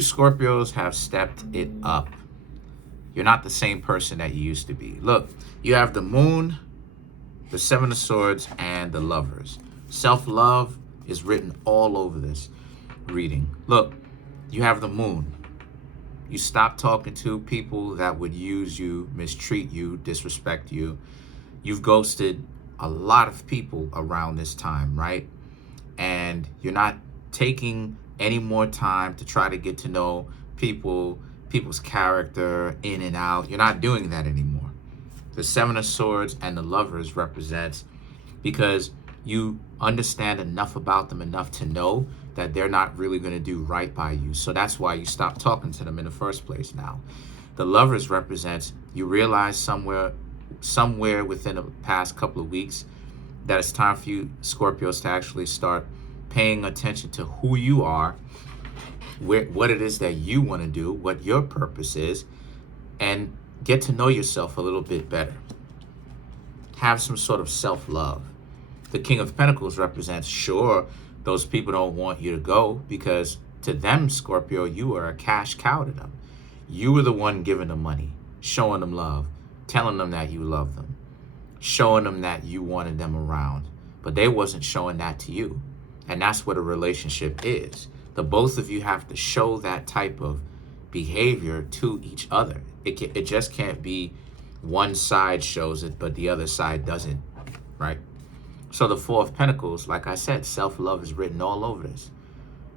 Scorpios have stepped it up. You're not the same person that you used to be. Look, you have the moon, the seven of swords, and the lovers. Self-love is written all over this reading. Look, you have the moon. You stop talking to people that would use you, mistreat you, disrespect you. You've ghosted a lot of people around this time, right? And you're not taking any more time to try to get to know people's character in and out. You're not doing that anymore. The seven of swords and the lovers represents because you understand enough about them enough to know that they're not really going to do right by you. So that's why you stop talking to them in the first place now. The lovers represents you realize somewhere within the past couple of weeks that it's time for you Scorpios to actually start paying attention to who you are, what it is that you want to do, what your purpose is, and get to know yourself a little bit better. Have some sort of self-love. The King of Pentacles represents, sure, those people don't want you to go because to them, Scorpio, you are a cash cow to them. You were the one giving them money, showing them love, telling them that you love them, showing them that you wanted them around, but they wasn't showing that to you. And that's what a relationship is. The both of you have to show that type of behavior to each other. It just can't be one side shows it, but the other side doesn't, right? So the Four of Pentacles, like I said, self-love is written all over this.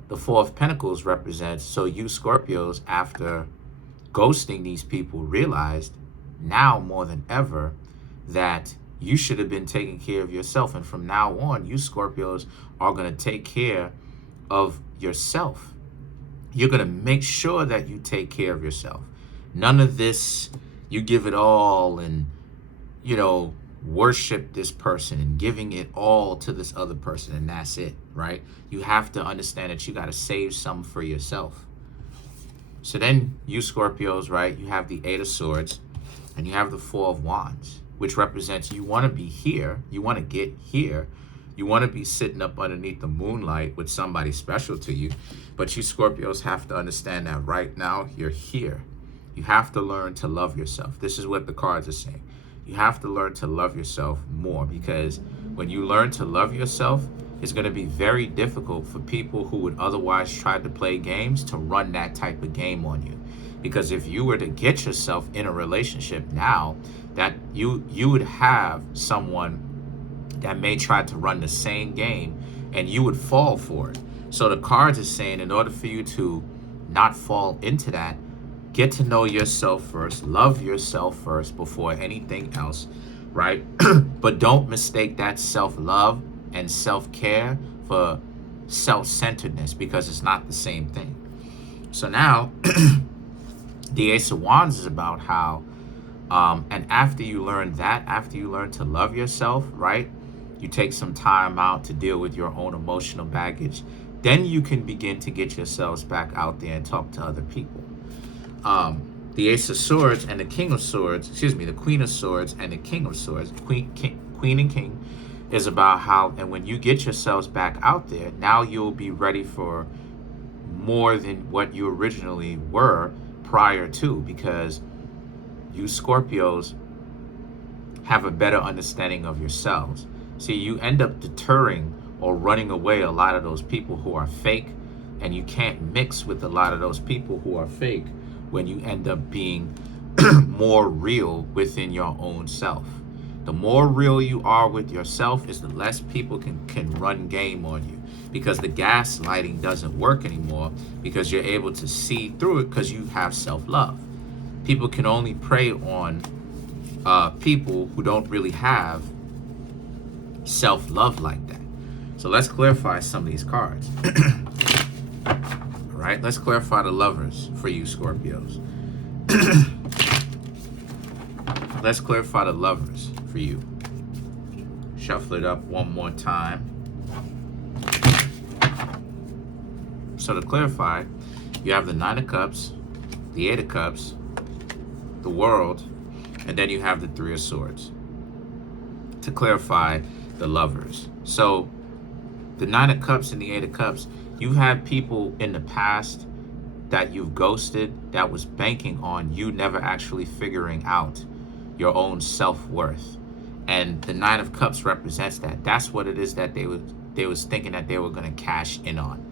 The Four of Pentacles represents, so you Scorpios, after ghosting these people, realized now more than ever that you should have been taking care of yourself. And from now on, you Scorpios are going to take care of yourself. You're going to make sure that you take care of yourself. None of this, you give it all and, worship this person and giving it all to this other person and that's it, right? You have to understand that you got to save some for yourself. So then you Scorpios, right, you have the Eight of Swords and you have the Four of Wands, which represents you want to be here, you want to get here, you want to be sitting up underneath the moonlight with somebody special to you, but you Scorpios have to understand that right now you're here. You have to learn to love yourself. This is what the cards are saying. You have to learn to love yourself more because when you learn to love yourself, it's going to be very difficult for people who would otherwise try to play games to run that type of game on you. Because if you were to get yourself in a relationship now, that you would have someone that may try to run the same game and you would fall for it. So the cards are saying in order for you to not fall into that, get to know yourself first, love yourself first before anything else, right? But don't mistake that self-love and self-care for self-centeredness because it's not the same thing. So now, the Ace of Wands is about how, and after you learn that, after you learn to love yourself, right? You take some time out to deal with your own emotional baggage. Then you can begin to get yourselves back out there and talk to other people. The Ace of Swords and the King of Swords, the Queen of Swords and the King of Swords, Queen and King, is about how, and when you get yourselves back out there, now you'll be ready for more than what you originally were prior to, because you Scorpios have a better understanding of yourselves. See, you end up deterring or running away a lot of those people who are fake, and you can't mix with a lot of those people who are fake when you end up being more real within your own self. The more real you are with yourself is the less people can run game on you, because the gaslighting doesn't work anymore because you're able to see through it because you have self-love. People can only prey on people who don't really have self-love like that. So let's clarify some of these cards. All right, let's clarify the lovers for you Scorpios. Let's clarify the lovers for you. Shuffle it up one more time. So to clarify, you have the Nine of Cups, the Eight of Cups, the World, and then you have the Three of Swords. To clarify the lovers. So the Nine of Cups and the Eight of Cups, you had people in the past that you've ghosted that was banking on you never actually figuring out your own self-worth. And the Nine of Cups represents that. That's what it is that they was thinking that they were going to cash in on,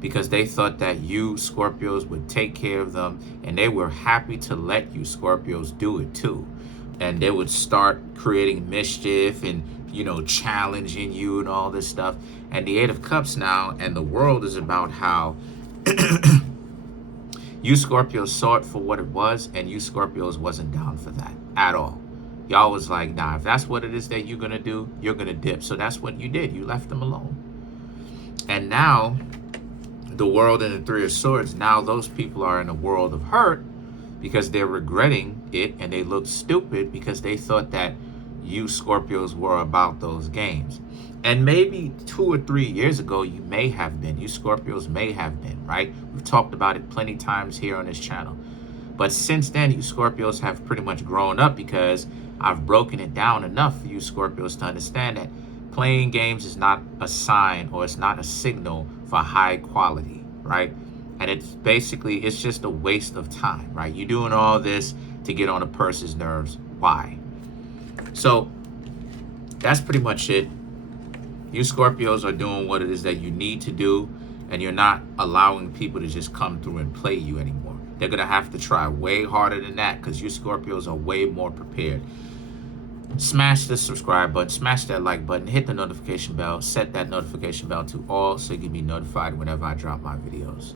because they thought that you Scorpios would take care of them, and they were happy to let you Scorpios do it too. And they would start creating mischief and, you know, challenging you and all this stuff. And the Eight of Cups now, and the world is about how you Scorpios saw it for what it was, and you Scorpios wasn't down for that at all. Y'all was like, nah, if that's what it is that you're going to do, you're going to dip. So that's what you did. You left them alone. And now, the world and the Three of Swords, now those people are in a world of hurt because they're regretting it, and they look stupid because they thought that you Scorpios were about those games. And maybe 2 or 3 years ago, you may have been. You Scorpios may have been, right? We've talked about it plenty times here on this channel. But since then, you Scorpios have pretty much grown up, because I've broken it down enough for you Scorpios to understand that playing games is not a sign, or it's not a signal for high quality, right? And it's basically, it's just a waste of time, right? You're doing all this to get on a person's nerves. Why? So that's pretty much it. You Scorpios are doing what it is that you need to do, and you're not allowing people to just come through and play you anymore. They're going to have to try way harder than that, because you Scorpios are way more prepared. Smash the subscribe button, smash that like button, hit the notification bell, set that notification bell to all so you can be notified whenever I drop my videos.